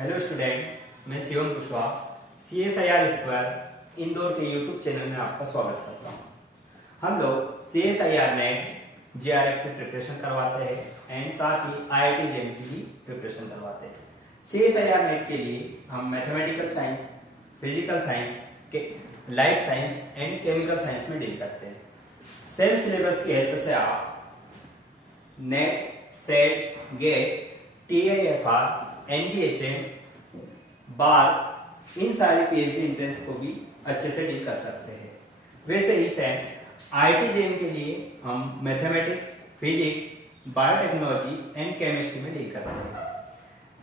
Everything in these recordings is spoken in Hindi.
हेलो स्टूडेंट, मैं शिवम कुशवाहा CSIR स्क्वायर इंदौर के यूट्यूब चैनल में आपका स्वागत करता हूँ। हम लोग CSIR नेट JRF की प्रिपरेशन करवाते हैं एंड साथ ही IIT JEE की भी प्रिपरेशन करवाते हैं। CSIR नेट के लिए हम mathematical science, physical science, life science and chemical science में डील करते हैं। सेम सिलेबस की हेल्प से आप NET, SET, GATE, TIFR, NBHM, बार इन सारे PhD एंट्रेंस को भी अच्छे से डील कर सकते हैं। वैसे ही सेम IIT JEE के लिए हम mathematics, physics, biotechnology and chemistry में डील करते हैं।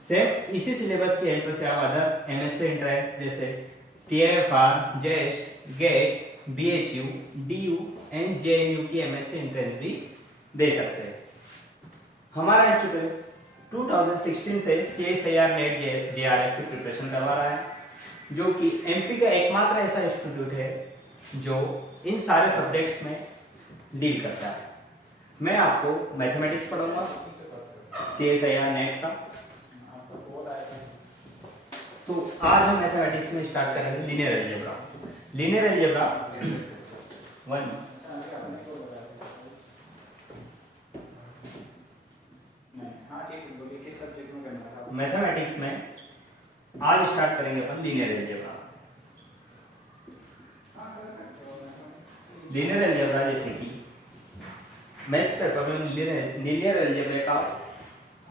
सेम इसी सिलेबस की हेल्प से आप अदर MSc एंट्रेंस जैसे TIFR, JEST, gate, BHU, DU and JNU की MSc एंट्रेंस भी दे सकते हैं। हमारा इंस्टीट्यूट 2016 से CSIR नेट JRF की प्रिपरेशन करवा रहा है, जो कि MP का एकमात्र ऐसा इंस्टीट्यूट है जो इन सारे सब्जेक्ट्स में डील करता है। मैं आपको मैथमेटिक्स पढ़ाऊंगा CSIR नेट का। तो आज हम मैथमेटिक्स में स्टार्ट करेंगे linear algebra. Linear algebra 1 mathematics में आज स्टार्ट करेंगे अपन लीनियर अलजेब्रा। लीनियर अलजेब्रा जैसे कि मैथ्स पेपर में लीनियर अलजेब्रा का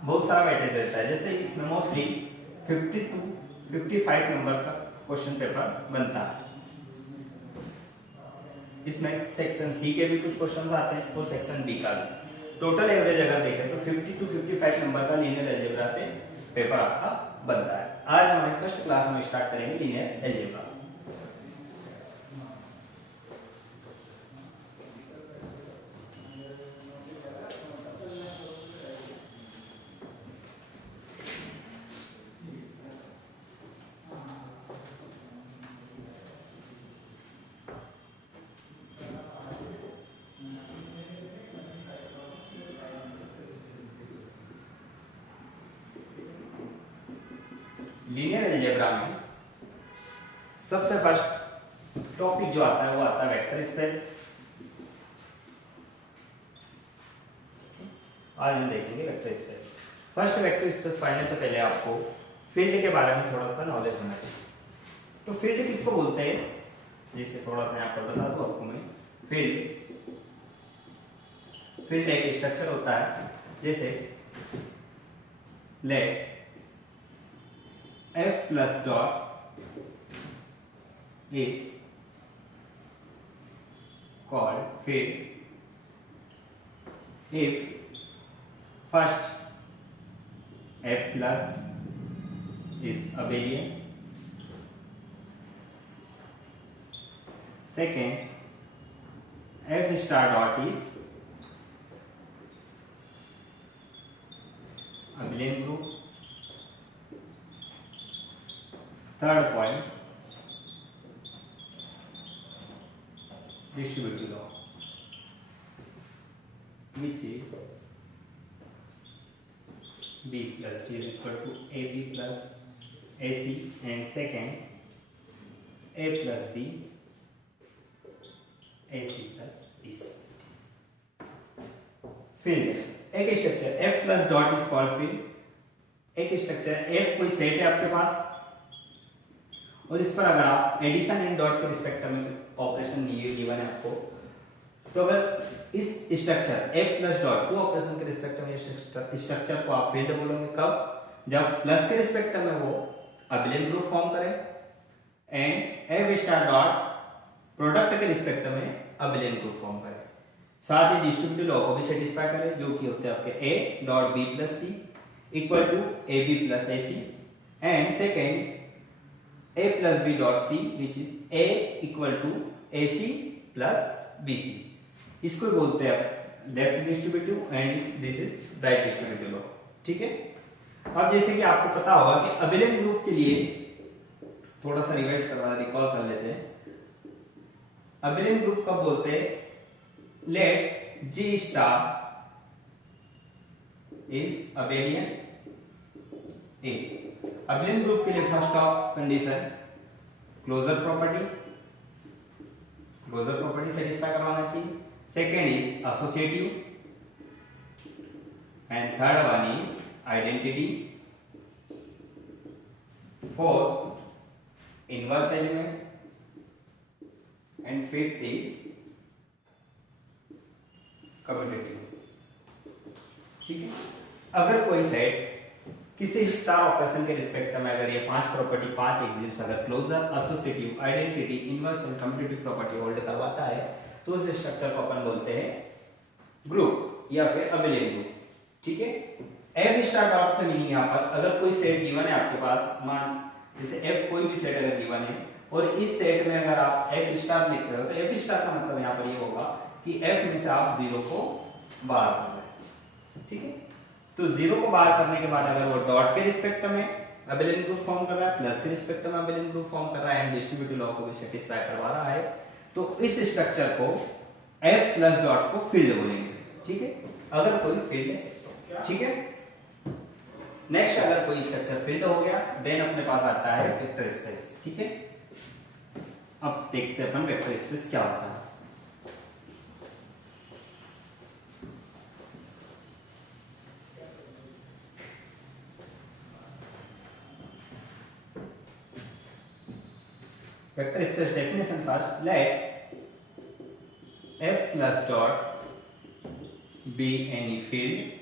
बहुत सारा वेटेज रहता है। जैसे इसमें मोस्टली 50 to 55 नंबर का क्वेश्चन पेपर बनता है। इसमें सेक्शन सी के भी कुछ क्वेश्चंस आते हैं और सेक्शन बी का भी। टोटल एवरेज अगर देखें तो 50 to 55 नंबर का लीनियर अलजेब्रा से पेपर आपका बनता है। आज हमारी फर्स्ट क्लास में स्टार्ट करेंगे लीनियर अलजेब्रा। लीनियर अलजेब्रा में सबसे फर्स्ट टॉपिक जो आता है वो आता है वेक्टर स्पेस। आज हम देखेंगे vector space. First vector space पढ़ने से पहले आपको फील्ड के बारे में थोड़ा सा नॉलेज होना चाहिए। तो फील्ड किसको बोलते हैं, जिसे थोड़ा सा यहाँ पर बता दूं आपको मैं। फील्ड एक स्ट्रक्चर होता है। जैसे late F plus dot is called field if first F plus is abelian, second F star dot is abelian group, third point distributive law, which is B plus C is equal to AB plus AC, and second A plus B AC plus BC। Field एक structure F plus dot is called field। एक स्ट्रक्चर F कोई सेट है आपके पास और इस पर अगर आप एडिशन एंड डॉट के रिस्पेक्ट में ऑपरेशन गिवन है आपको, तो अगर इस structure F plus dot two operation के रिस्पेक्ट में स्ट्रक्चर को आप फील्ड बोलोगे कब, जब प्लस के रिस्पेक्ट में वो अबिलियन ग्रुप फॉर्म करे and F star dot product के रिस्पेक्ट में अबिलियन ग्रुप फॉर्म करे, साथ ही डिस्ट्रीब्यूटिव लॉ को भी सेटिस्फाई करे, जो कि होते हैं आपके A dot B plus C equal to AB plus AC, and second A plus B dot C which is A equal to AC plus BC। इसको बोलते हैं left distributive and this is right distributive law. ठीक है। अब जैसे कि आपको पता होगा कि अबिलियन ग्रुप के लिए थोड़ा सा रिवाइज रिकॉल कर लेते हैं। अबिलियन ग्रुप कब बोलते हैं, let G star is abelian if abelian group के लिए first of condition closure property satisfy करवाना चाहिए। Second is associative and third one is identity, fourth inverse element and fifth is commutative। ठीक है, अगर कोई सेट किसी स्टार ऑपरेशन के रिस्पेक्ट में अगर ये पांच प्रॉपर्टी, पांच एग्जिम्स अगर closure, associative, identity, inverse and commutative property hold करवाता है तो उस स्ट्रक्चर को अपन बोलते हैं ग्रुप या फिर अबिलियन ग्रुप। ठीक है, एफ स्टार डॉट से मीनिंग यहाँ पर अगर कोई सेट गिवन है आपके पास, मान जैसे एफ कोई भी सेट अगर गिवन है और इस सेट में अगर आप एफ स्टार लिख रहे हो तो एफ स्टार का मतलब यहाँ पर ये होगा कि एफ में से आप जीरो को बाहर कर रहे हैं। ठीक है, तो जीरो को बाहर करने के बाद अगर वो डॉट के रिस्पेक्ट में अबिलियन ग्रुप फॉर्म कर रहा है, प्लस के रिस्पेक्ट में अबिलियन ग्रुप फॉर्म कर रहा है एंड डिस्ट्रीब्यूटिव लॉ को भी सेटिस्फाई करवा रहा है, तो इस स्ट्रक्चर को एफ प्लस डॉट को फील्ड बोलेंगे। ठीक है, अगर कोई फील्ड है। ठीक है, नेक्स्ट अगर कोई स्ट्रक्चर फील्ड हो गया देन अपने पास आता है वेक्टर स्पेस। ठीक है, अब देखते हैं अपन वेक्टर स्पेस क्या होता है। Vector space definition first, let F plus dot B any field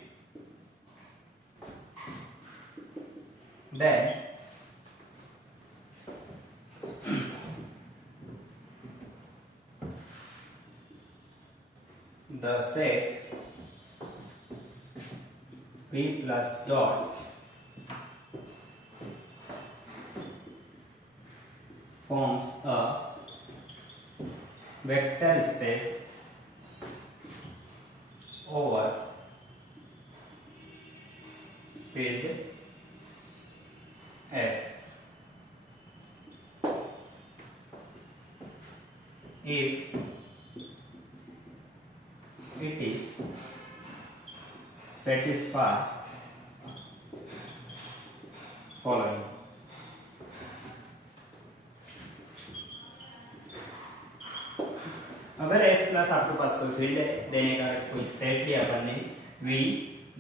then the set P plus dot forms a vector space over field F if it is satisfy following। अगर F प्लस आपके पास कोई फील्ड है देने का, कोई सेट लिया अपन ने V,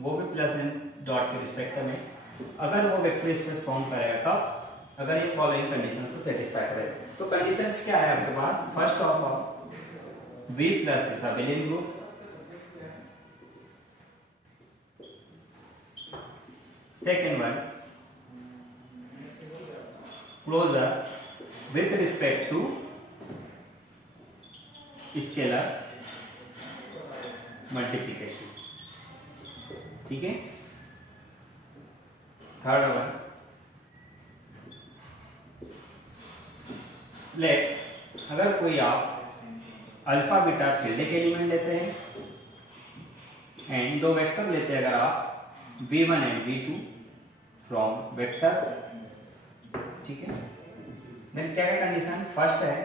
वो भी प्लस एंड डॉट के रिस्पेक्ट में, अगर वो वेक्टर स्पेस फॉर्म करेगा कब, अगर ये फॉलोइंग कंडीशंस को सेटिस्फाई करे। तो कंडीशंस क्या है आपके पास, first of all V plus is abelian group, second one closure with respect to scalar multiplication. ठीक है, थर्ड वन लेट अगर कोई आप अल्फा बीटा फील्ड के एलिमेंट लेते हैं एंड दो वेक्टर लेते हैं अगर आप v1 and v2 from vector. ठीक है, देन क्या है कंडीशन, फर्स्ट है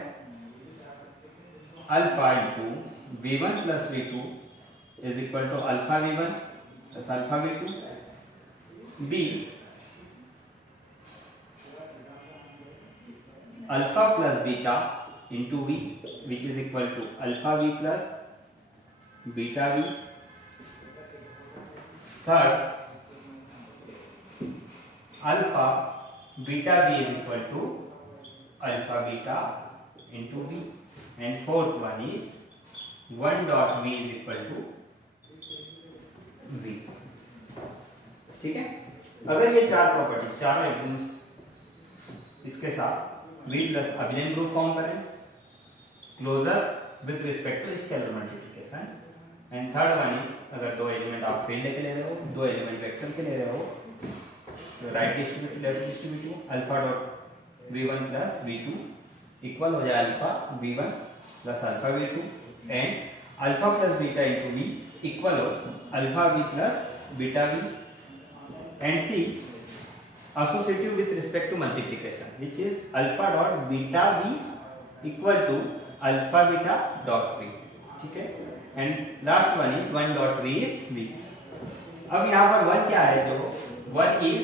alpha into v1 plus v2 is equal to alpha v1 plus alpha v2, B alpha plus beta into V which is equal to alpha V plus beta V, third alpha beta V is equal to alpha beta into V, and fourth one is one dot V is equal to V. ठीक है, अगर ये चार प्रॉपर्टीज, चारों एग्जिम्स इसके साथ V plus abelian group form करें, closure with respect to scalar multiplication, and third one is अगर दो एलिमेंट आप फील्ड के ले रहे हो, दो एलिमेंट वेक्टर के ले रहे हो, तो right distributive left distributive alpha dot v1 plus v2 equal हो जाए alpha v1 plus alpha v2, and alpha plus beta into v equal हो alpha v plus beta v, and see associative with respect to multiplication which is alpha dot beta v equal to alpha beta dot v। ठीक है, and last one is one dot v is v। अब यहाँ पर वन क्या है, जो one is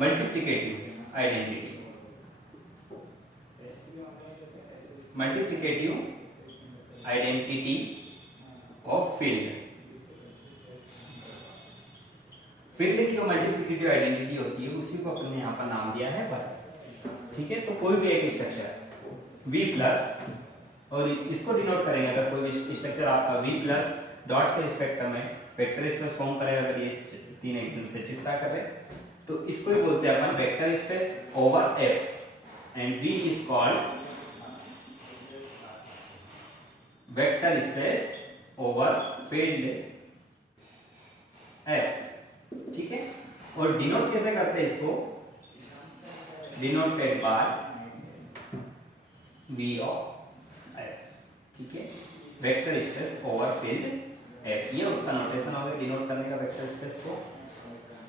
multiplicative identity, multiplicative identity of field. Field की जो मल्टीप्लिकेटिव आइडेंटिटी होती है उसी को अपने यहाँ पर नाम दिया है वर्ग। ठीक है, तो कोई भी एक स्ट्रक्चर V प्लस, और इसको डिनोट करेंगे अगर कोई स्ट्रक्चर आपका V प्लस डॉट के रिस्पेक्ट में वेक्टर स्पेस फॉर्म करेगा, अगर ये तीन एक्सिम सेटिस्फाई करे तो इसको ही बोलते हैं अपन vector space over F, and V is called vector space over field F। ठीक है, और डिनोट कैसे करते हैं इसको, denoted by V of F। ठीक है, vector space over field F, ये उसका नोटेशन हो गया डिनोट करने का वेक्टर स्पेस को।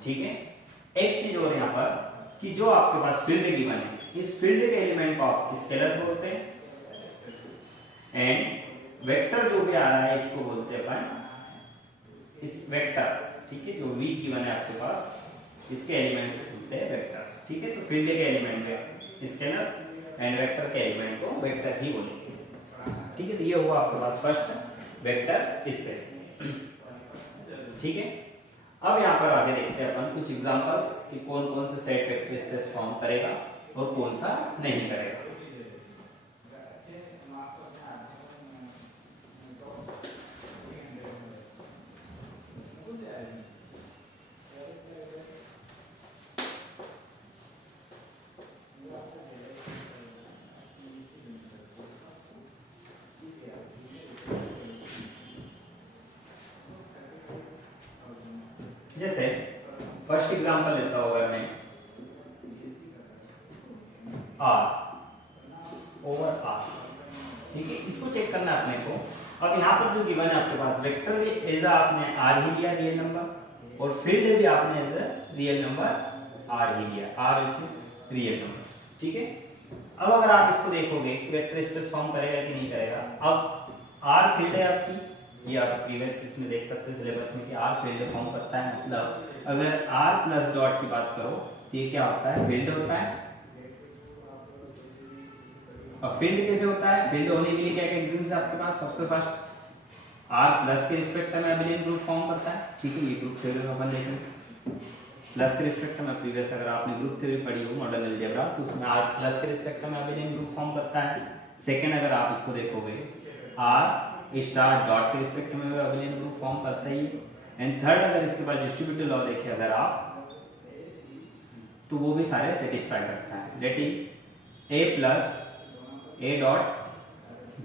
ठीक है, एक चीज और यहाँ पर कि जो आपके पास फील्ड गिवन है, इस फील्ड के एलिमेंट को आप स्केलर्स बोलते हैं, एंड वेक्टर जो भी आ रहा है इसको बोलते हैं अपन इस वेक्टर्स। ठीक है, जो V गिवन है आपके पास, इसके एलिमेंट्स को बोलते हैं वेक्टर्स। ठीक है, तो फील्ड के एलिमेंट में स्केलर्स एंड वेक्टर के एलिमेंट को वेक्टर ही बोलेंगे। ठीक है, तो ये हुआ आपके पास फर्स्ट वेक्टर स्पेस। ठीक है, अब यहाँ पर आगे देखते हैं अपन कुछ एग्जांपल्स कि कौन कौन से सेट वेक्टर स्पेस फॉर्म करेगा और कौन सा नहीं करेगा। जैसे फर्स्ट एग्जांपल लेता हूं अगर मैं R ओवर R। ठीक है, इसको चेक करना है अपने को। अब यहाँ पर जो गिवन है आपके पास वेक्टर भी एज आपने R ही लिया रियल नंबर, और फील्ड भी आपने एज रियल नंबर R ही लिया, R इज रियल नंबर। ठीक है, अब अगर आप इसको देखोगे कि वेक्टर स्पेस फॉर्म करेगा कि नहीं करेगा। अब R फील्ड है आपकी, ये आप प्रीवियस इसमें देख सकते हो सिलेबस में कि R फील्ड फॉर्म करता है, मतलब अगर R प्लस डॉट की बात करो तो ये क्या होता है, फील्ड होता है। अब फील्ड कैसे होता है, फील्ड होने के लिए क्या क्या एग्जिम्स है आपके पास, सबसे फर्स्ट R प्लस के रिस्पेक्ट में एबिलियन ग्रुप फॉर्म करता है। ठीक है, ये ग्रुप थ्योरी में अपन देखेंगे प्लस के रिस्पेक्ट में। प्रीवियस अगर आपने ग्रुप थ्योरी पढ़ी हो मॉडल अलजेब्रा तो उसमें R प्लस के रिस्पेक्ट में एबिलियन ग्रुप फॉर्म करता है। सेकंड अगर आप इसको देखोगे R स्टार डॉट के रिस्पेक्ट में एबिलियन ग्रुप फॉर्म करता ही। एंड थर्ड अगर इसके बाद डिस्ट्रीब्यूटिव लॉ देखें अगर आप, तो वो भी सारे सेटिस्फाई करता है। That is A plus A dot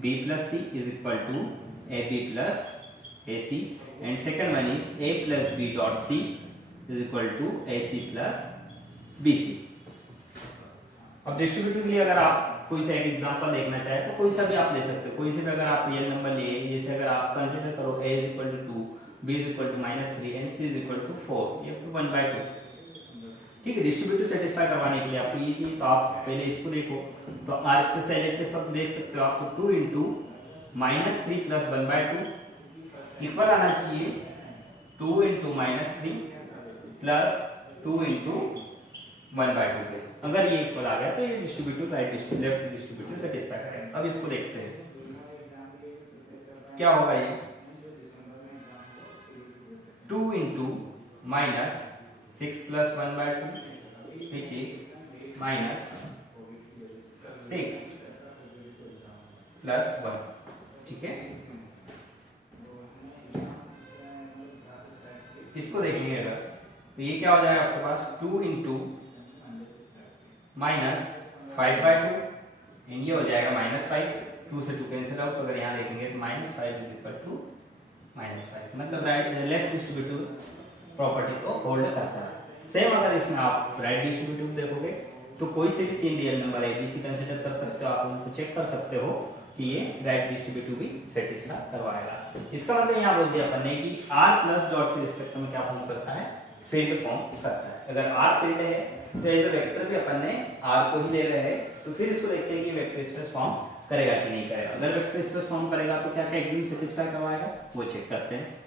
B plus C is equal to AB plus AC, and second one is A plus B dot C is equal to AC plus BC। अब डिस्ट्रीब्यूटिव के लिए अगर आप कोई सा एक एग्जांपल देखना चाहे तो कोई सा भी आप ले सकते हो, कोई से भी अगर आप रियल नंबर लिए, जैसे अगर आप कंसीडर करो A is equal to 2, B is equal to -3 and C is equal to 4, ये 1/2। ठीक है, डिस्ट्रीब्यूटिव सेटिस्फाई करवाने के लिए आपको ये चाहिए तो आप पहले इसको देखो, तो RHS LHS सब देख सकते हो आप, तो 2 इंटू -3 प्लस 1/2 इक्वल आना चाहिए 2 इंटू -3 प्लस 2 इंटू 1/2 के। अगर ये इक्वल आ गया तो ये distributive right left distributive satisfy करेगा। अब इसको देखते हैं क्या होगा, ये 2 into -6 plus 1/2 which is -6 plus 1। ठीक है, इसको देखेंगे अगर तो ये क्या हो जाएगा आपके पास 2 इंटू -5/2 एंड ये हो जाएगा -5, 2 से 2 कैंसिल आउट, तो अगर यहाँ देखेंगे तो -5 इज इक्वल टू -5, मतलब राइट लेफ्ट डिस्ट्रीब्यूटिव प्रॉपर्टी को होल्ड करता है। सेम अगर इसमें आप राइट डिस्ट्रीब्यूटिव देखोगे तो कोई से भी 3 रियल नंबर ABC कंसीडर कर सकते हो, आप उनको चेक कर सकते हो कि ये राइट डिस्ट्रीब्यूटिव भी सेटिस्फाई करवाएगा। इसका मतलब यहाँ बोल दिया अपन ने कि R प्लस डॉट के रिस्पेक्ट में क्या फॉर्म करता है, फील्ड फॉर्म करता है। अगर R फील्ड है तो एज अ वेक्टर भी अपन ने R को ही ले रहे हैं, तो फिर इसको देखते हैं कि वेक्टर स्पेस फॉर्म करेगा कि नहीं करेगा। अगर वेक्टर स्पेस फॉर्म करेगा तो क्या क्या एग्जिम सेटिस्फाई करवाएगा वो चेक करते हैं।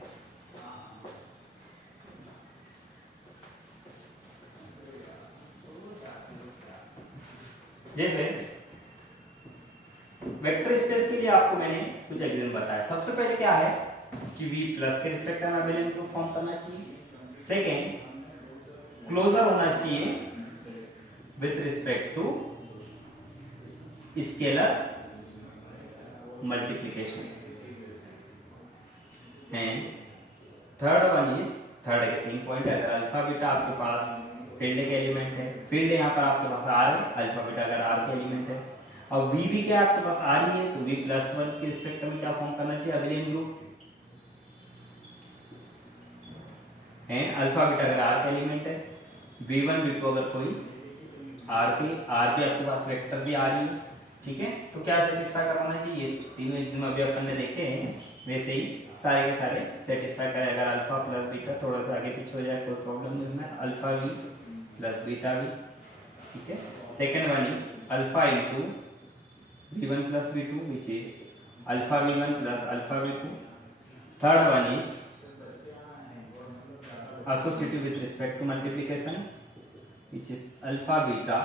जैसे वेक्टर स्पेस के लिए आपको मैंने कुछ एग्जांपल बताया। सबसे पहले क्या है कि V प्लस के रिस्पेक्ट में अबेलियन ग्रुप फॉर्म करना चाहिए। सेकेंड, क्लोजर होना चाहिए with respect to scalar multiplication. And third one is, third है 3 पॉइंट है, अगर अल्फा बीटा आपके पास फील्ड के एलिमेंट है, फील्ड यहाँ पर आपके पास आर है, अल्फा बीटा अगर आर के एलिमेंट है, और वी भी क्या आपके पास आर ही है, तो वी प्लस वन के रिस्पेक्ट में क्या फॉर्म करना चाहिए, abelian group. And alpha beta अगर आर का एलिमेंट है, v1 v2 अगर कोई आर भी आपके पास वेक्टर भी आ रही है, ठीक है, तो क्या सेटिस्फाई करवाना चाहिए, तीनों एग्जाम अभी अपन ने देखे हैं वैसे ही सारे के सारे सेटिस्फाई करें। अगर अल्फा प्लस बीटा थोड़ा सा आगे पीछे हो जाए कोई प्रॉब्लम नहीं उसमें, alpha v plus beta v, ठीक है। Second one is alpha into v1 plus v2 which is alpha v1 plus alpha v2। Third one is associative with respect to multiplication which is alpha beta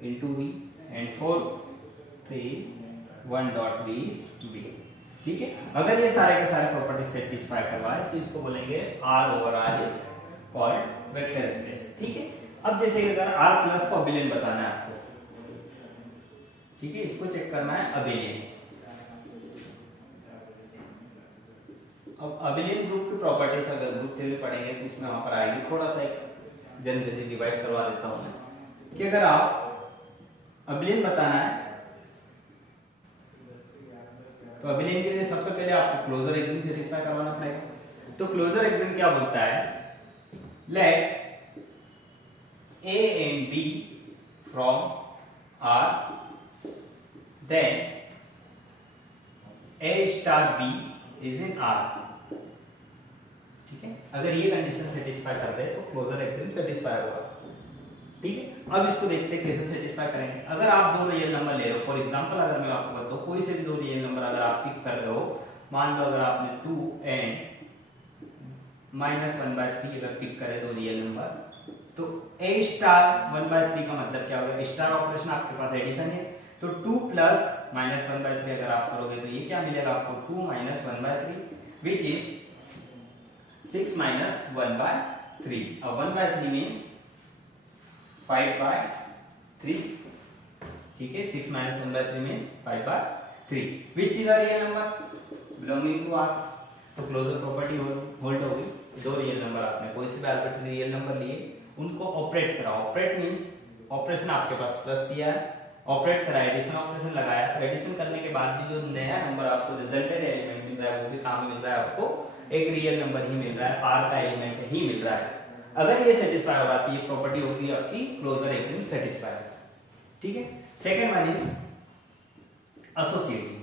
into v, and fourth is 1 dot v is v, ठीक है। अगर ये सारे के सारे प्रॉपर्टी सेटिस्फाई करवाए तो इसको बोलेंगे R over R is called vector space, ठीक है। अब जैसे कि अगर R प्लस को अबेलियन बताना है आपको, ठीक है, इसको चेक करना है अबेलियन। अब अबेलियन ग्रुप की प्रॉपर्टीज अगर ग्रुप थ्योरी पढ़ेंगे तो उसमें वहां पर आएगी। थोड़ा सा एक जनरली रिवाइज करवा देता हूं मैं कि अगर आप अबेलियन बताना है तो अबेलियन के लिए सबसे पहले आपको क्लोजर एक्सियम सेटिस्फाई करवाना पड़ेगा। तो क्लोजर एक्सियम क्या बोलता है, late A and B from R, then A star B is in R, ठीक है। अगर ये कंडीशन सेटिस्फाई कर दे तो क्लोजर एक्सियम सेटिस्फाई होगा, ठीक है। अब इसको देखते हैं कैसे सेटिस्फाई करेंगे। अगर आप दो रियल नंबर ले रहे हो, फॉर एग्जांपल अगर मैं आपको बताऊं कोई से भी दो रियल नंबर अगर आप पिक कर रहे हो, मान लो अगर आपने 2 and -1/3 अगर पिक करे दो रियल नंबर, तो A स्टार 1/3 का मतलब क्या होगा, स्टार ऑपरेशन आपके पास एडिशन है, तो 2 प्लस -1/3 अगर आप करोगे तो ये क्या मिलेगा आपको, 2 - 1/3 विच इज 6 - 1/3। अब 1/3 मीन्स 5/3, ठीक है। 6 - 1/3 means 5/3 which is a real number belonging to R। तो क्लोजर प्रॉपर्टी होल्ड हो गई। दो रियल नंबर आपने कोई से भी आर्बिट्ररी रियल नंबर लिए, उनको ऑपरेट करा, ऑपरेट मीन्स ऑपरेशन आपके पास प्लस दिया है, ऑपरेट करा, एडिशन ऑपरेशन लगाया, तो एडिशन करने के बाद भी जो नया नंबर आपको रिजल्टेड एलिमेंट मिल रहा है वो भी कहां मिल रहा है आपको, एक रियल नंबर ही मिल रहा है, R का एलिमेंट ही मिल रहा है। अगर ये सेटिस्फाई हो रहा है तो ये प्रॉपर्टी होगी आपकी क्लोजर एक्सियम सेटिस्फाई, ठीक है। Second one is associative.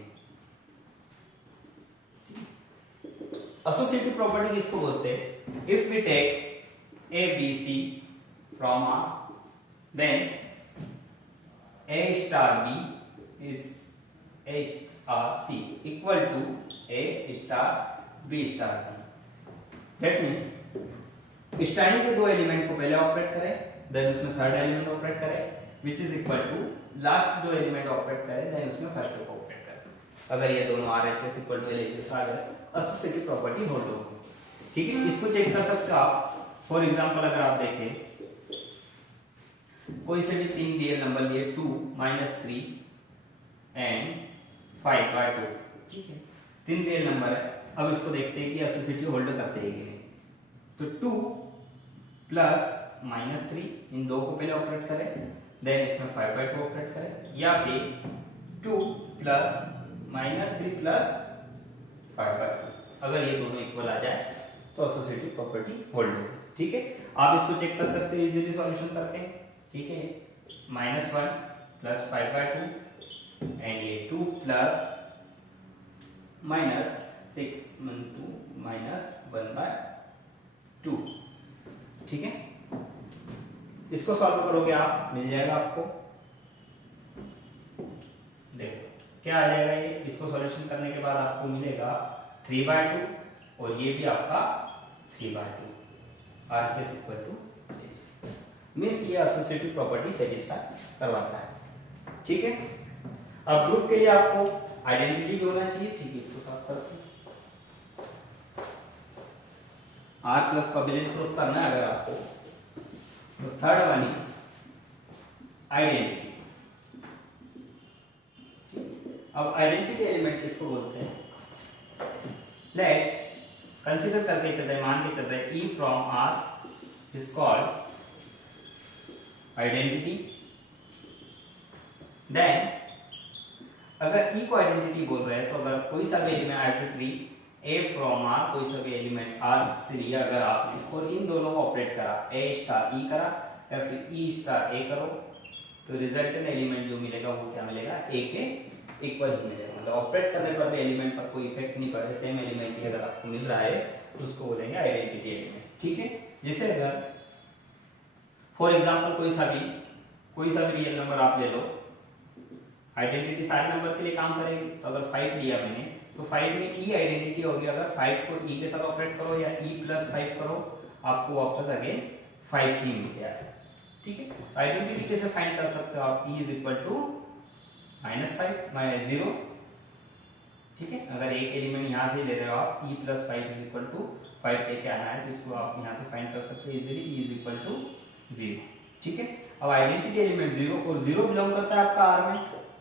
Associative property किसको बोलते हैं, if we take A B C from R, then A star B is A star C equal to A star B star C। That means starting के दो एलिमेंट को पहले ऑपरेट करें, देन उसमें थर्ड एलिमेंट ऑपरेट करें, which is equal to last दो एलिमेंट ऑपरेट करें, देन उसमें फर्स्ट को ऑपरेट करें। अगर ये दोनों RHS इक्वल टू LHS आ गए, एसोसिएटिव प्रॉपर्टी होल्ड होगी, ठीक है। इसको चेक कर सकते हो आप। फॉर एग्जांपल अगर आप देखें कोई से भी तीन रियल नंबर लिए, 2 - 3 एंड 5/2, ठीक है, तीन रियल नंबर है। अब इसको देखते हैं कि एसोसिएटिव होल्ड करते हैं कि नहीं। तो 2 प्लस -3 इन दो को पहले ऑपरेट करें, देन इसमें 5/2 ऑपरेट करें, या फिर 2 प्लस -3 प्लस 5/2, अगर ये दोनों इक्वल आ जाए तो एसोसिएटिव प्रॉपर्टी होल्ड होगी, ठीक है। आप इसको चेक कर सकते हो इजीली सॉल्यूशन करके, ठीक है। -1 प्लस 5/2 एंड ये 2 प्लस -6 -1/2, ठीक है। इसको सॉल्व करोगे आप, मिल जाएगा आपको, देखो क्या आ जाएगा ये। इसको सॉल्यूशन करने के बाद आपको मिलेगा 3/2 और ये भी आपका 3/2, RHS इक्वल टू मीन्स ये एसोसिएटिव प्रॉपर्टी सेटिस्फाई करवाता है। ठीक है। अब ग्रुप के लिए आपको आइडेंटिटी भी होना चाहिए, ठीक है, इसको साफ करते हैं। R प्लस का बिलियन प्रूफ करना है अगर आपको, तो थर्ड वन इज आइडेंटिटी। अब आइडेंटिटी एलिमेंट किसको बोलते हैं? लेट कंसीडर करके चल रहे हैं, मान के चल रहे हैं E from R is called identity. Then अगर E को आइडेंटिटी बोल रहे हैं तो अगर कोई सा भी element arbitrary A from R, कोई सा भी एलिमेंट R से लिया अगर आपने और इन दोनों को ऑपरेट करा, A स्टार E करा या फिर E स्टार A करो, तो रिजल्टेंट एलिमेंट जो मिलेगा वो क्या मिलेगा? A के इक्वल ही मिलेगा। मतलब ऑपरेट करने पर भी एलिमेंट पर कोई इफेक्ट नहीं पड़े, सेम एलिमेंट ही अगर आपको मिल रहा है तो उसको बोलेंगे आइडेंटिटी एलिमेंट, ठीक है। जैसे अगर फॉर एग्जांपल कोई सा भी रियल नंबर आप ले लो, आइडेंटिटी सारे नंबर के लिए काम करेगी। तो अगर 5 लिया मैंने तो 5 में E आइडेंटिटी होगी, अगर 5 को E के साथ ऑपरेट करो या E प्लस 5 करो, आपको वापस अगेन 5 ही मिल गया, ठीक है। आइडेंटिटी कैसे फाइंड कर सकते हो आप? E इज इक्वल टू -5 0, ठीक है। अगर एक एलिमेंट यहाँ से ले रहे हो आप, E plus 5 is equal to 5 लेके आना है, तो इसको आप यहाँ से फाइंड कर सकते हो easily, E is equal to 0, ठीक है। अब आइडेंटिटी एलिमेंट 0 और 0 बिलोंग करता है आपका R में,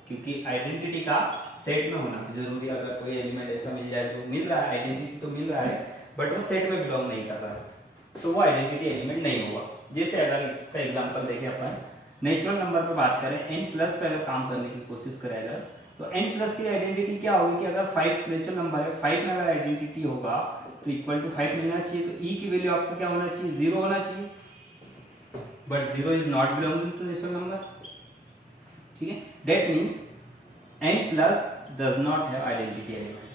क्योंकि आइडेंटिटी का सेट में होना जरूरी है। अगर कोई एलिमेंट ऐसा मिल जाए जो मिल रहा है, आइडेंटिटी तो मिल रहा है बट वो सेट में बिलोंग नहीं कर रहा है, तो वो आइडेंटिटी एलिमेंट नहीं होगा। जैसे अगर इसका एग्जांपल देखें अपन, नेचुरल नंबर पे बात करें, n प्लस पे अगर काम करने की कोशिश करें अगर, तो n प्लस की आइडेंटिटी क्या होगी कि अगर 5 नेचुरल नंबर है, 5 में अगर आइडेंटिटी होगा तो इक्वल टू 5 मिलना चाहिए, तो E की वैल्यू आपको क्या होना चाहिए? 0 होना चाहिए, but 0 is not belonging to natural number, ठीक है। That means n plus does not have identity element,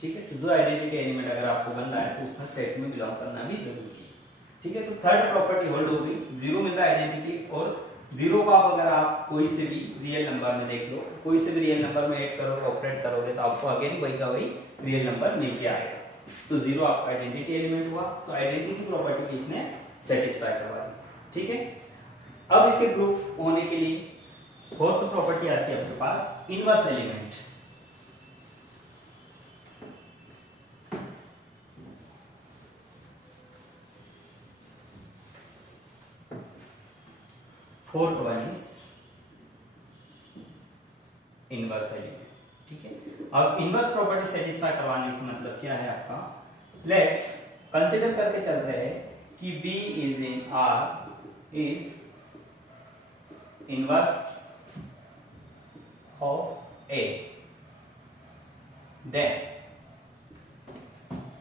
ठीक है। तो जो आइडेंटिटी एलिमेंट अगर आपको बन रहा है तो उसमें सेट में बिलोंग करना भी जरूरी है, ठीक है। तो थर्ड प्रॉपर्टी होल्ड होगी, 0 मिल रहा है आइडेंटिटी, और 0 को आप अगर आप कोई से भी रियल नंबर में देख लो, कोई से भी रियल नंबर में ऐड करोगे, ऑपरेट करोगे, तो आपको अगेन वही का वही रियल नंबर नीचे आएगा, तो 0 आपका आइडेंटिटी एलिमेंट हुआ। तो आइडेंटिटी प्रॉपर्टी इसने सेटिस्फाई करवा दी, ठीक है। अब इसके ग्रुप होने के लिए फोर्थ प्रॉपर्टी आती है आपके पास, inverse element. Fourth one is inverse element, ठीक है। अब इनवर्स प्रॉपर्टी सेटिस्फाई करवाने से मतलब क्या है आपका? लेट कंसीडर करके चल रहे हैं कि B is in R is inverse of A, then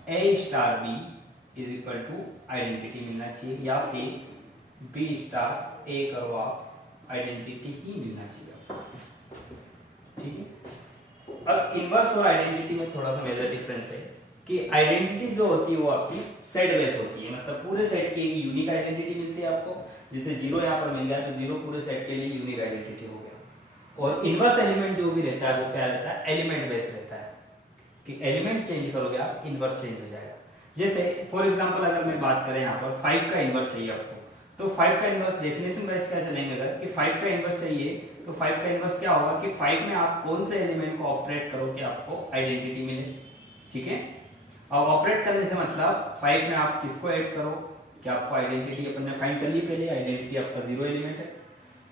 A star B is equal to identity मिलना चाहिए, या फिर B स्टार A करो आप, आइडेंटिटी ही मिलना चाहिए, ठीक है। अब इनवर्स और आइडेंटिटी में थोड़ा सा मेजर डिफरेंस है कि आइडेंटिटी जो होती है वो आपकी सेट बेस होती है, मतलब पूरे सेट की एक यूनिक आइडेंटिटी मिलती है आपको। जैसे 0 यहाँ पर मिल जाए तो 0 पूरे सेट के लिए यूनिक आइडेंटिटी हो गया। और इनवर्स एलिमेंट जो भी रहता है वो क्या रहता है? एलिमेंट बेस रहता है, कि एलिमेंट चेंज करोगे आप, इनवर्स चेंज हो जाएगा। जैसे फॉर एग्जांपल अगर मैं बात करें यहाँ पर 5 का इनवर्स चाहिए आपको, तो 5 का इनवर्स डेफिनेशन वाइज क्या चलेंगे, अगर कि 5 का इनवर्स चाहिए तो 5 का इनवर्स क्या होगा कि 5 में आप कौन से एलिमेंट को ऑपरेट करो कि आपको आइडेंटिटी मिले, ठीक है। अब ऑपरेट करने से मतलब 5 में आप किसको ऐड करो कि आपको आइडेंटिटी अपन ने फाइंड कर ली, पहले आइडेंटिटी आपका 0 एलिमेंट है,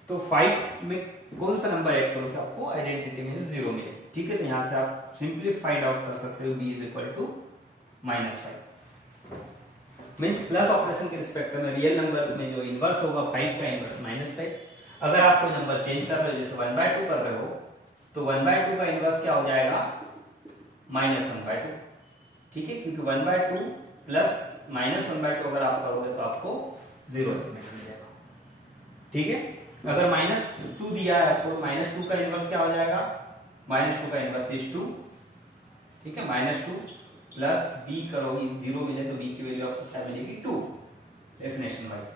तो 5 में कौन सा नंबर ऐड करो कि आपको आइडेंटिटी में 0 मिले, ठीक है। तो यहां से आप सिंपली फाइंड आउट कर सकते हो B is equal to -5, means plus operation के रिस्पेक्ट में रियल नंबर में जो इनवर्स होगा 5 का इनवर्स -5। अगर आप कोई नंबर चेंज कर रहे हो, जैसे 1/2 कर रहे हो, तो 1/2 का इनवर्स क्या हो जाएगा? -1/2, ठीक है, क्योंकि 1/2 प्लस -1/2 अगर आप करोगे तो आपको 0 एलिमेंट मिल जाएगा, ठीक है। अगर -2 दिया है आपको, -2 का इनवर्स क्या हो जाएगा? -2 का इनवर्स इज 2, ठीक है। -2 प्लस B करोगे, 0 मिले तो B की वैल्यू आपको क्या मिलेगी? 2, डेफिनेशन वाइज,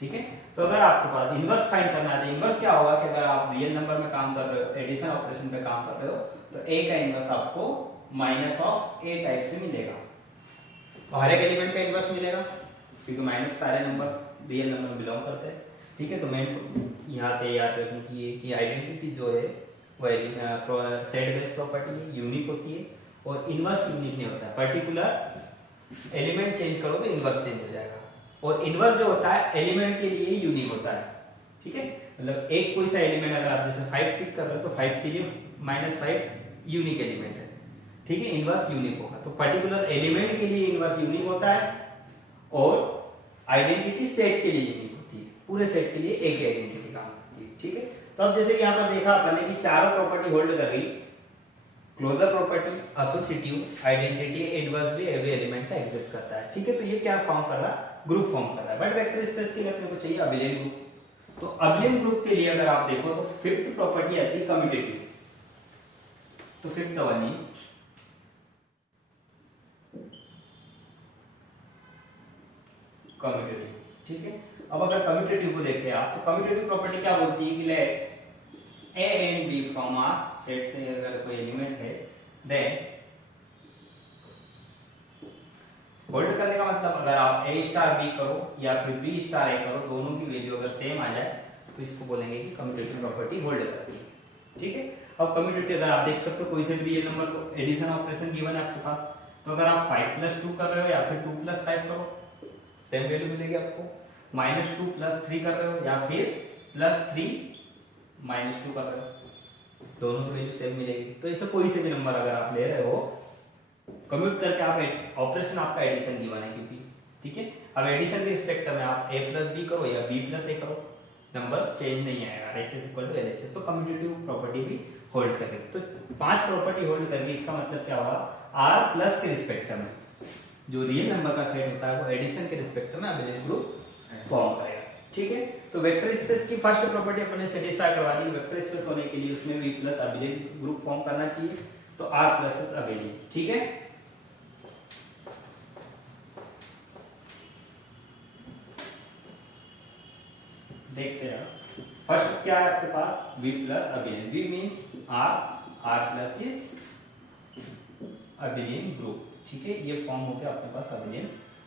ठीक है। तो अगर आपके पास इनवर्स फाइंड करना है, तो इनवर्स क्या होगा कि अगर आप रियल नंबर में काम कर रहे हो, एडिशन ऑपरेशन पे काम कर रहे हो, तो A का इनवर्स आपको -A टाइप से मिलेगा, तो हर एक एलिमेंट का इनवर्स मिलेगा, क्योंकि माइनस सारे नंबर रियल नंबर में बिलोंग करते हैं। ठीक है, तो मेन यहाँ पे याद रखने की है कि आइडेंटिटी जो है वो सेट बेस्ड प्रॉपर्टी है, यूनिक होती है और इनवर्स यूनिक नहीं होता है। पर्टिकुलर एलिमेंट चेंज करो तो इनवर्स चेंज हो जाएगा, और इनवर्स जो होता है एलिमेंट के लिए यूनिक होता है। ठीक है, मतलब एक कोई सा एलिमेंट अगर आप जैसे 5 पिक कर रहे हो तो 5 के लिए -5 यूनिक एलिमेंट है। ठीक है, इनवर्स यूनिक होगा, तो पर्टिकुलर एलिमेंट के लिए इनवर्स यूनिक होता है और आइडेंटिटी सेट के लिए यूनिक होती है, पूरे सेट के लिए एक आइडेंटिटी काम करती है। ठीक है, तो अब जैसे यहाँ पर देखा अपन ने कि चारों प्रॉपर्टी होल्ड कर रही, closure property, associative, identity, inverse भी एवरी एलिमेंट का एग्जिस्ट करता है। ठीक है, तो ये क्या फॉर्म कर रहा है, ग्रुप फॉर्म कर रहा है। बट वेक्टर स्पेस के लिए अपने को चाहिए अबिलियन ग्रुप। तो अबिलियन ग्रुप के लिए अगर आप देखो तो फिफ्थ प्रॉपर्टी आती है कम्यूटेटिव। तो फिफ्थ वन इज कम्यूटेटिव। ठीक है, अब अगर कम्यूटेटिव को देखें आप तो कम्यूटेटिव प्रॉपर्टी क्या बोलती है कि let A and B from R set से अगर कोई एलिमेंट है देन होल्ड करने का मतलब अगर आप A स्टार B करो या फिर B स्टार A करो, दोनों की वैल्यू अगर सेम आ जाए तो इसको बोलेंगे कि कम्यूटेटिव प्रॉपर्टी होल्ड करती है। ठीक है, अब कम्यूटेटिव अगर आप देख सकते हो कोई से भी रियल नंबर को एडिशन ऑपरेशन गिवन है आपके पास, तो अगर आप 5 + 2 कर रहे हो या फिर 2 + 5 करो सेम वैल्यू मिलेगी आपको। -2 + 3 कर रहे हो या फिर +3 -2 कर रहे हो, दोनों की वैल्यू सेम मिलेगी। तो ऐसे कोई से भी नंबर अगर आप ले रहे हो कम्यूट करके आप ऑपरेशन आपका एडिशन गिवन है क्योंकि, ठीक है, अब एडिशन के रिस्पेक्ट में आप A + B करो या B + A करो, नंबर चेंज नहीं आएगा, RHS = LHS। तो कम्यूटेटिव प्रॉपर्टी भी होल्ड करेगी। तो 5 प्रॉपर्टी होल्ड करके इसका मतलब क्या होगा, R+ के रिस्पेक्ट में जो रियल नंबर का सेट होता है वो एडिशन के रिस्पेक्ट में अबिलियन ग्रुप फॉर्म करेगा। ठीक है, तो वेक्टर स्पेस की फर्स्ट प्रॉपर्टी अपन ने सेटिस्फाई करवा दी। वेक्टर स्पेस होने के लिए उसमें V + अबिलियन ग्रुप फॉर्म करना चाहिए, तो R+ अबिलियन। ठीक है, देखते हैं फर्स्ट क्या है आपके पास, V + abelian. V means R is abelian group. ठीक है, ये फॉर्म हो गया अपने पास अबिलियन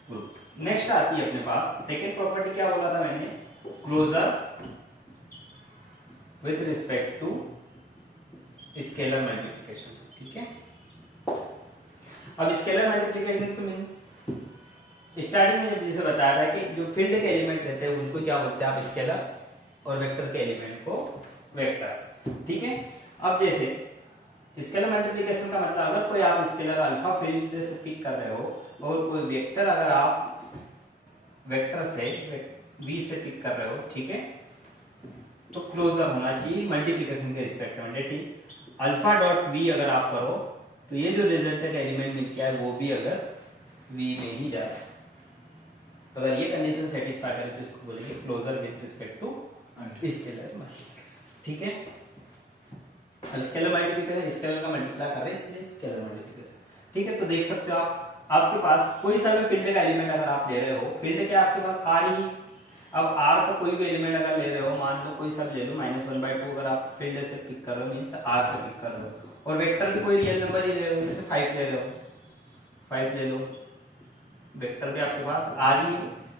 ग्रुप। नेक्स्ट आती है अपने पास सेकंड प्रॉपर्टी, क्या बोला था मैंने, closure with respect to scalar multiplication. ठीक है, अब स्केलर मल्टीप्लिकेशन से मींस स्टार्टिंग में जैसे बताया था कि जो फील्ड के एलिमेंट रहते हैं उनको क्या बोलते हैं आप, स्केलर, और वेक्टर के एलिमेंट को वेक्टर्स। ठीक है, अब जैसे स्केलर मल्टीप्लिकेशन का मतलब अगर कोई आप स्केलर अल्फा फील्ड से पिक कर रहे हो और कोई वेक्टर अगर आप वेक्टर से V से पिक कर रहे हो, ठीक है, तो क्लोजर होना चाहिए मल्टीप्लिकेशन के रिस्पेक्ट में। डेट इज α.V अगर आप करो तो ये जो रिजल्टेड एलिमेंट मिल गया है वो भी अगर V में ही जाए, अगर ये कंडीशन सेटिस्फाई करे तो इसको बोलेंगे closure with respect to scalar multiplication. ठीक है, अब स्केलर मल्टीप्लिकेशन स्केलर का मल्टीप्लाई कर रहे हैं इसलिए स्केलर मल्टीप्लिकेशन। ठीक है, तो देख सकते हो आप आपके पास कोई सा भी फील्ड का एलिमेंट अगर आप ले रहे हो, फील्ड क्या आपके पास R ही, अब R का कोई भी एलिमेंट अगर ले रहे हो, मान लो कोई सा भी ले लो, -1/2 अगर आप फील्ड से पिक कर रहे हो मींस R से पिक कर रहे हो, और वेक्टर भी कोई रियल नंबर ही ले रहे हो, जैसे 5 ले रहे हो, 5 ले लो, वेक्टर भी आपके पास R ही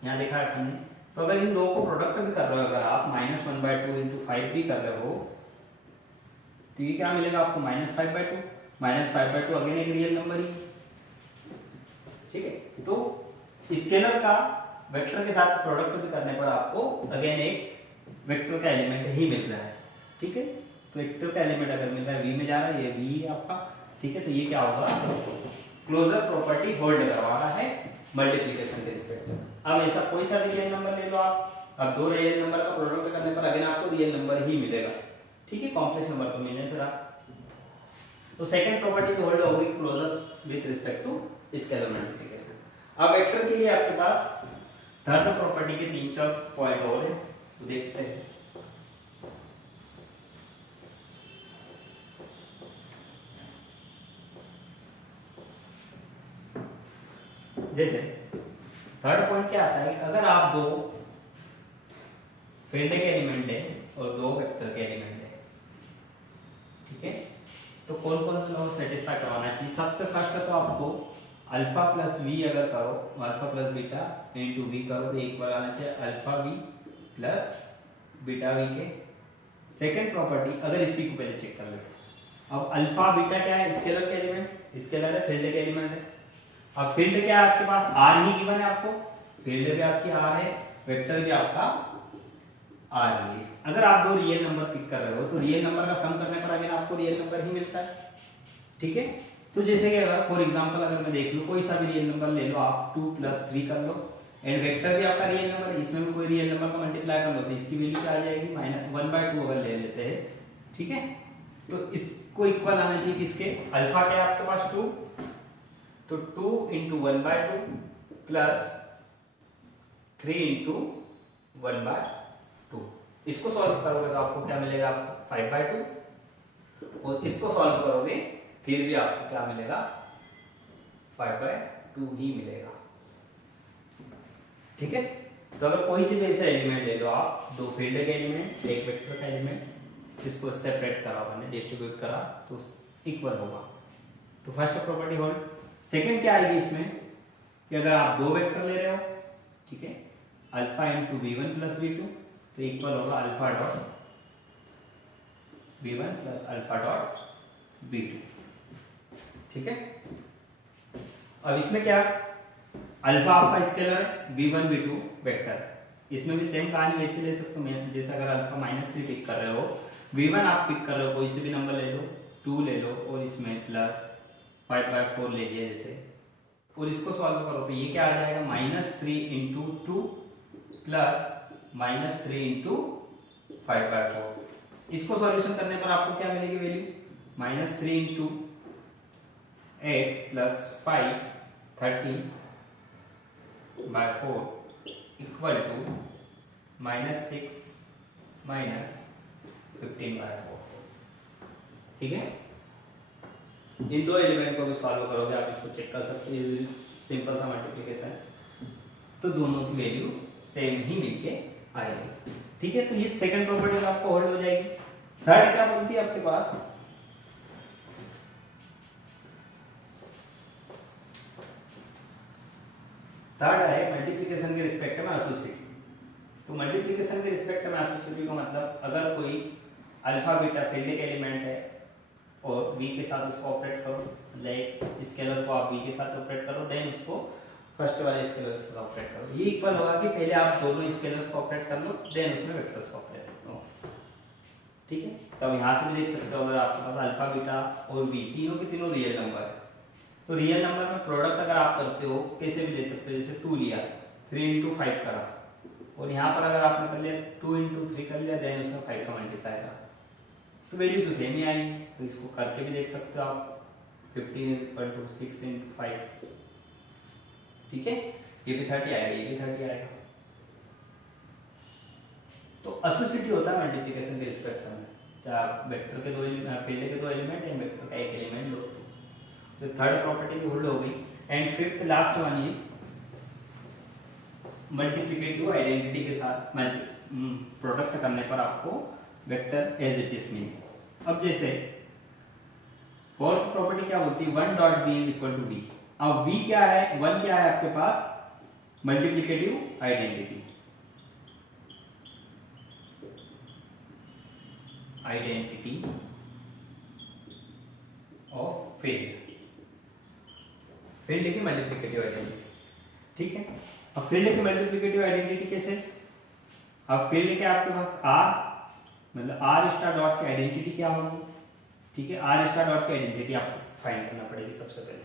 यहाँ देखा है अपन ने। तो अगर इन दो को प्रोडक्ट भी कर रहे हो, अगर आप -1/2 × 5 भी कर रहे हो तो ये क्या मिलेगा आपको, -5/2, -5/2 अगेन एक रियल नंबर ही। ठीक है, तो स्केलर का वेक्टर के साथ प्रोडक्ट भी करने पर आपको अगेन एक वेक्टर का एलिमेंट ही मिल रहा है। ठीक है, तो वेक्टर का एलिमेंट अगर मिल रहा है V में जा रहा है, ये V है आपका। ठीक है, तो ये क्या होगा, क्लोजर प्रॉपर्टी होल्ड करवा रहा है मल्टीप्लिकेशन के रिस्पेक्ट में। अब ऐसा कोई सा भी रियल नंबर ले लो आप, अब दो रियल नंबर का प्रोडक्ट करने पर अगेन आपको रियल नंबर ही मिलेगा। ठीक है, कॉम्प्लेक्स नंबर तो मिलने से रहा, तो सेकंड प्रॉपर्टी भी होल्ड होगी closure with respect to scalar multiplication. अब वेक्टर के लिए आपके पास थर्ड प्रॉपर्टी के 3-4 पॉइंट और है, तो देखते हैं। जैसे थर्ड पॉइंट क्या आता है, अगर आप दो फील्ड के एलिमेंट ले और दो वेक्टर के एलिमेंट ले, ठीक है, तो कौन कौन से लॉ सेटिस्फाई करवाना चाहिए। सबसे फर्स्ट तो आपको α+v अगर करो, α + β × V करो तो इक्वल आना चाहिए αv + बीटा वी के। सेकंड प्रॉपर्टी, अगर इसी को पहले चेक कर लेते हैं। अब अल्फा बीटा क्या है, स्केलर के एलिमेंट, स्केलर है, फील्ड के एलिमेंट है। अब फील्ड क्या है आपके पास, आर ही गिवन है आपको, फील्ड भी आपकी आर है, वेक्टर भी आपका आर ही है। अगर आप दो रियल नंबर पिक कर रहे हो तो रियल नंबर का सम करने पर अगर आपको रियल नंबर ही मिलता है, ठीक है। तो जैसे कि अगर फॉर एग्जांपल अगर मैं देख लूं, कोई सा भी रियल नंबर ले लो आप, 2 + 3 कर लो, एंड वेक्टर भी आपका रियल नंबर है, इसमें भी कोई रियल नंबर का मल्टीप्लाई कर लो तो इसकी वैल्यू क्या आ जाएगी, -1/2 अगर ले लेते हैं, ठीक है। तो इसको इक्वल आना चाहिए किसके, अल्फा क्या है आपके पास 2, तो 2 × 1/2 प्लस 3 × 1/2। इसको सॉल्व करोगे तो आपको क्या मिलेगा, आपको 5/2, और इसको सॉल्व करोगे फिर भी आपको क्या मिलेगा, 5/2 ही मिलेगा, ठीक है। तो अगर कोई सी भी ऐसा एलिमेंट ले लो आप, दो फील्ड के एलिमेंट, एक वेक्टर का एलिमेंट, इसको सेपरेट करा मैंने, डिस्ट्रीब्यूट करा तो इक्वल होगा। तो फर्स्ट प्रॉपर्टी होल्ड। सेकंड क्या आएगी इसमें कि अगर आप दो वेक्टर ले रहे हो, ठीक है, अल्फा × v1 + v2 तो इक्वल होगा alpha dot v1 + alpha dot v2, ठीक है। अब इसमें क्या, अल्फा आपका स्केलर है, v1 v2 वेक्टर, इसमें भी सेम कहानी वैसे ले सकते हो, जैसे अगर अल्फा -3 पिक कर रहे हो, v1 आप पिक कर रहे हो, कोई से भी नंबर ले लो, 2 ले लो, और इसमें प्लस 5/4 ले लिया जैसे, और इसको सॉल्व करो तो ये क्या आ जाएगा, -3 × 2 प्लस -3 × 5/4। इसको सॉल्यूशन करने पर आपको क्या मिलेगी वैल्यू, -3 × 8 प्लस 5 13/4 इक्वल टू -6 -15/4, ठीक है। इन दो एलिमेंट को भी सॉल्व करोगे आप, इसको चेक कर सकते हैं, सिंपल सा मल्टीप्लिकेशन, तो दोनों की वैल्यू सेम ही मिलके आएगी, ठीक है। तो ये सेकंड प्रॉपर्टी आपको होल्ड हो जाएगी। थर्ड क्या बोलती है आपके पास, थर्ड है मल्टीप्लिकेशन के रिस्पेक्ट में एसोसिएटिव। तो मल्टीप्लिकेशन के रिस्पेक्ट में एसोसिएटिव का मतलब, अगर कोई अल्फा बीटा फील्ड के एलिमेंट है और v के साथ उसको ऑपरेट करो, लाइक स्केलर को आप v के साथ ऑपरेट करो, देन उसको फर्स्ट वाले स्केलर के साथ ऑपरेट करो। ये इक्वल होगा कि पहले आप दोनों स्केलर्स को ऑपरेट कर लो, देन उसमें वेक्टर्स को ऑपरेट करो, ठीक है। तो अब यहाँ से भी देख सकते हो, अगर आपके पास अल्फा बीटा और v तीनों के तीनों रियल नंबर है, तो रियल नंबर में प्रोडक्ट अगर आप करते हो कैसे भी ले सकते हो, जैसे 2 लिया, 3 × 5 करा, और यहाँ पर अगर आपने कर लिया 2 × 3 कर लिया, देन उसमें 5 का मल्टीप्लाई करा, तो वैल्यू तो सेम ही आएगी। तो इसको करके भी देख सकते हो आप, 15 = 6 × 5, ठीक है। ये भी 30 आएगा, ये भी 30 आएगा। तो एसोसिएटिव होता है मल्टीप्लिकेशन के रिस्पेक्ट में, चाहे वेक्टर के दो फील्ड के दो एलिमेंट एंड वेक्टर का एक एलिमेंट लो, तो थर्ड प्रॉपर्टी भी होल्ड हो गई। And fifth last one is multiplicative identity के साथ प्रोडक्ट करने पर आपको वेक्टर एज इट इज मिले। अब जैसे फोर्थ प्रॉपर्टी क्या होती है, 1.v = v। अब v क्या है, 1 क्या है आपके पास, multiplicative identity, identity of field, field की मल्टीप्लिकेटिव आइडेंटिटी, ठीक है। अब फील्ड की मल्टीप्लिकेटिव आइडेंटिटी कैसे, अब फील्ड के आपके पास r, मतलब r स्टार डॉट की आइडेंटिटी क्या होगी, ठीक है। r स्टार डॉट की आइडेंटिटी आपको फाइंड करना पड़ेगी सबसे पहले,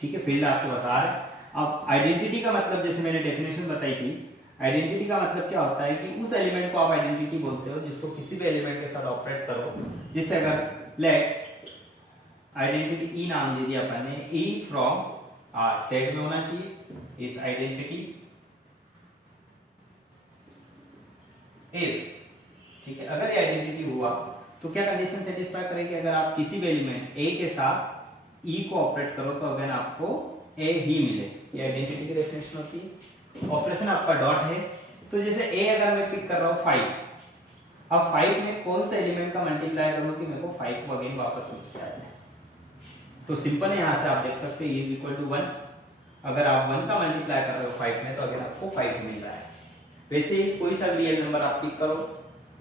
ठीक है। फील्ड आपके पास r है। अब आइडेंटिटी का मतलब, जैसे मैंने डेफिनेशन बताई थी, आइडेंटिटी का मतलब क्या होता है कि उस एलिमेंट को आप आइडेंटिटी बोलते हो जिसको किसी भी एलिमेंट के साथ ऑपरेट करो, जिससे अगर लेट आइडेंटिटी ई नाम दे दिया अपन ने, ई फ्रॉम आर सेट में होना चाहिए इस आइडेंटिटी इफ, ठीक है। अगर ये आइडेंटिटी हुआ तो क्या कंडीशन सेटिस्फाई करेगी, अगर आप किसी भी एलिमेंट ए के साथ ई को ऑपरेट करो तो अगर आपको ए ही मिले, ये आइडेंटिटी की डेफिनेशन होती है। ऑपरेशन आपका डॉट है, तो जैसे ए अगर मैं पिक कर रहा हूं 5, अब 5 में कौन सा एलिमेंट का मल्टीप्लाई करूं कि मेरे को 5 को अगेन वापस मिल जाए, तो सिंपल है, यहां से आप देख सकते हैं इज इक्वल टू 1। अगर आप 1 का मल्टीप्लाई कर रहे हो 5 में तो अगर आपको 5 मिल रहा है। वैसे ही कोई सा रियल नंबर आप पिक करो,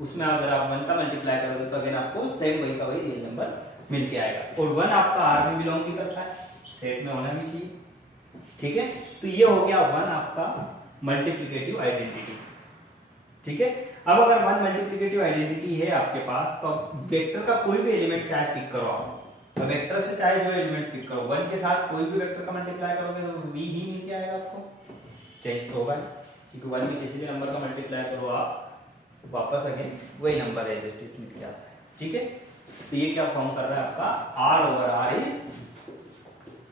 उसमें अगर आप 1 का मल्टीप्लाई करोगे तो अगेन आपको सेम वही का वही रियल नंबर मिल के आएगा। और 1 आपका आर में बिलोंग भी करता है, सेट में होना भी चाहिए। ठीक है, तो ये हो गया 1 आपका मल्टीप्लिकेटिव आइडेंटिटी। ठीक है, अब अगर 1 मल्टीप्लिकेटिव आइडेंटिटी है आपके पास तो अब वेक्टर का कोई भी एलिमेंट चाहे पिक करो आप, तो वेक्टर से चाहे जो एलिमेंट पिक करो 1 के साथ कोई भी वेक्टर का मल्टीप्लाई करोगे तो v ही मिल के आएगा आपको, चेंज तो होगा नहीं, क्योंकि 1 में किसी भी नंबर का मल्टीप्लाई करो आप वापस अगेन वही नंबर है जो मिल के आता है। ठीक है, तो ये क्या फॉर्म कर रहा है आपका R/R is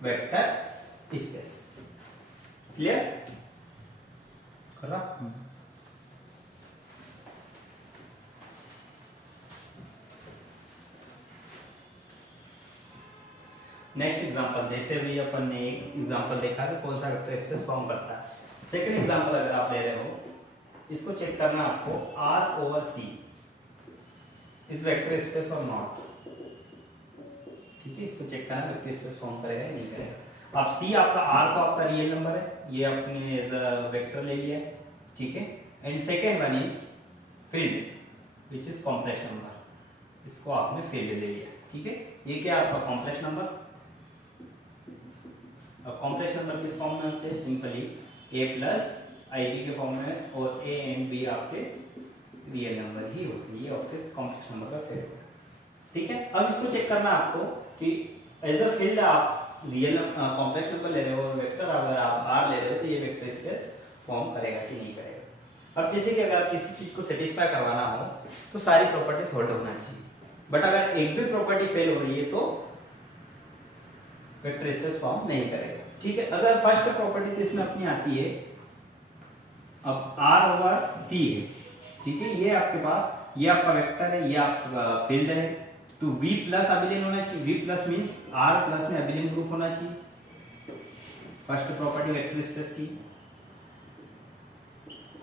vector space. Clear कर रहा? नेक्स्ट एग्जांपल, जैसे भी अपन ने एक एग्जांपल देखा कि कौन सा वेक्टर स्पेस फॉर्म करता है। सेकंड एग्जांपल अगर आप ले रहे हो, इसको चेक करना आपको R/C इज वेक्टर स्पेस और नॉट। ठीक है, इसको चेक करना वेक्टर स्पेस फॉर्म करेगा या नहीं करेगा। अब C आपका R तो आपका रियल नंबर है, ये आपने एज अ वेक्टर ले लिया है। ठीक है, and second one is field which is complex number, इसको आपने फील्ड ले लिया। ठीक है, ये क्या आपका कॉम्प्लेक्स नंबर। अब कॉम्प्लेक्स नंबर किस फॉर्म में होते हैं, सिंपली a प्लस ib के फॉर्म में, और a एंड b आपके रियल नंबर ही होते हैं, ये आपके कॉम्प्लेक्स नंबर का सेट है। ठीक है, अब इसको चेक करना आपको कि एज अ फील्ड आप रियल कॉम्प्लेक्स नंबर ले रहे हो और वेक्टर अगर आप r ले रहे हो तो ये वेक्टर स्पेस फॉर्म करेगा कि नहीं करेगा। अब जैसे कि अगर किसी चीज को सेटिस्फाई करवाना हो तो सारी प्रॉपर्टीज होल्ड होना चाहिए, बट अगर एक भी प्रॉपर्टी फेल हो रही है तो वेक्टर स्पेस फॉर्म नहीं करेगा। ठीक है, अगर फर्स्ट प्रॉपर्टी तो इसमें अपनी आती है, अब R/C है। ठीक है, ये आपके पास, ये आपका वेक्टर है, ये आपका फील्ड है, तो V प्लस अबिलियन होना चाहिए। V plus means R plus में अबिलियन ग्रुप होना चाहिए, फर्स्ट प्रॉपर्टी वेक्टर स्पेस की,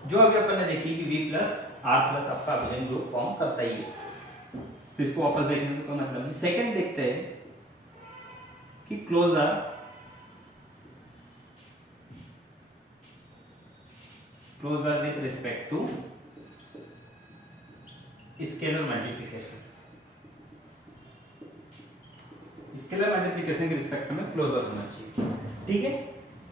जो अभी अपन ने देखी कि V प्लस R प्लस आपका अबिलियन ग्रुप फॉर्म करता ही है, तो इसको वापस देखने से कोई मतलब नहीं। सेकंड देखते हैं कि closure with respect to scalar multiplication, scalar multiplication के रिस्पेक्ट में क्लोजर होना चाहिए। ठीक है,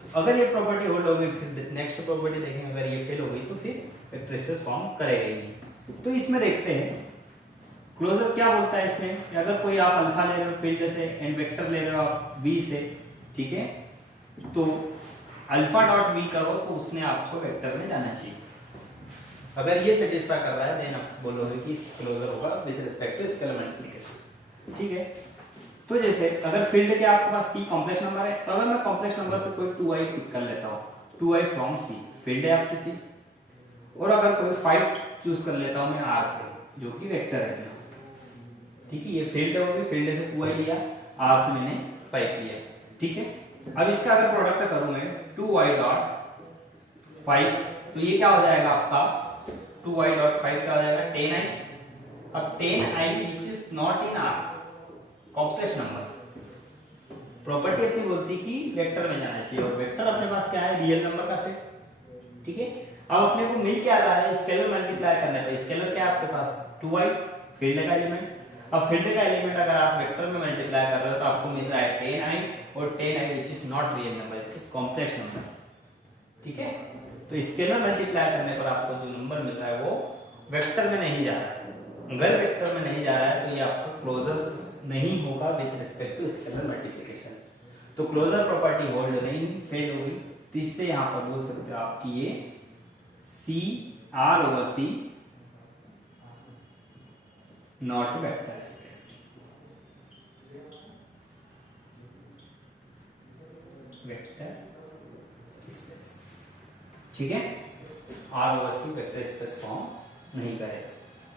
तो अगर ये प्रॉपर्टी होल्ड हो गई फिर नेक्स्ट प्रॉपर्टी देखेंगे, अगर ये फेल हो गई तो फिर वेक्टर स्पेस फॉर्म करेगा ही नहीं। तो इसमें देखते हैं क्लोजर क्या बोलता है इसमें, कि अगर कोई आप अल्फा ले रहे हो फील्ड से एंड वेक्टर ले रहे हो आप v से, ठीक है, तो अल्फा डॉट v करो तो उसने आपको वेक्टर में जाना चाहिए। अगर ये सेटिस्फाई कर रहा है देन आप बोलोगे कि क्लोजर होगा with respect to scalar multiplication. ठीक है, तो जैसे अगर फील्ड के आपके पास c कॉम्प्लेक्स नंबर है, तो अगर मैं कॉम्प्लेक्स नंबर से कोई 2i पिक कर लेता हूं, 2i फ्रॉम c, फील्ड है आपकी c, और अगर कोई 5 चूज कर लेता हूं मैं r से, जो कि वेक्टर है। ठीक है, ये फील्ड होगी, फील्ड से 2i लिया, r से मैंने 5 लिया। ठीक है, अब इसका अगर प्रोडक्ट करूं मैं 2i डॉट 5, तो ये क्या हो जाएगा आपका 2i डॉट 5 क्या हो जाएगा 10i। अब 10i which is not in r, complex number, property अपनी बोलती कि वेक्टर में जाना चाहिए, और वेक्टर अपने पास क्या है, रियल नंबर का सेट। ठीक है, अब अपने को मिल क्या रहा है, स्केलर मल्टीप्लाई करने पर, स्केलर क्या है आपके पास 2i, फील्ड का एलिमेंट। अब फील्ड का एलिमेंट अगर आप वेक्टर में मल्टीप्लाई कर रहे हो तो आपको मिल रहा है 10i, और 10i which is not real number, it is complex number. ठीक है, तो स्केलर मल्टीप्लाई करने पर आपको जो नंबर मिल रहा है वो वेक्टर में नहीं जा रहा है। अगर वेक्टर में नहीं जा रहा है तो ये आपका क्लोजर नहीं होगा with respect to scalar multiplication. तो क्लोजर प्रॉपर्टी होल्ड नहीं, फेल हो गई, तो इससे यहां पर बोल सकते हो आप कि ये C R/C not vector space. Vector space, ठीक है, R/C वेक्टर स्पेस फॉर्म नहीं करेगा।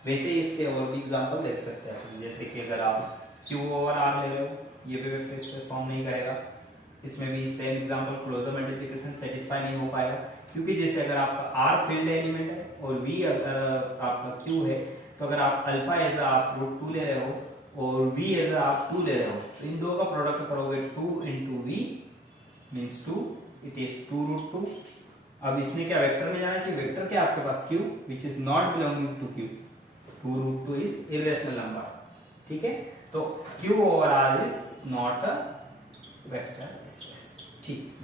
वैसे इसके और भी एग्जांपल देख सकते हैं, जैसे कि अगर आप Q/R ले रहे हो, ये भी वेक्टर स्पेस फॉर्म नहीं करेगा। इसमें भी same example, closure multiplication satisfy नहीं हो पाएगा, क्योंकि जैसे अगर आपका R फील्ड एलिमेंट है और V अगर आपका Q है, तो अगर आप अल्फा एज आप √2 ले रहे हो और V एज आप 2 ले रहे हो, तो इन दो का प्रोडक्ट करोगे 2 into V means 2, it is 2√2। अब इसने क्या वेक्टर में जाना चाहिए, वेक्टर क्या आपके पास Q which is not belonging to Q, irrational number, ठीक है। तो Q over R is not a vector space, ठीक।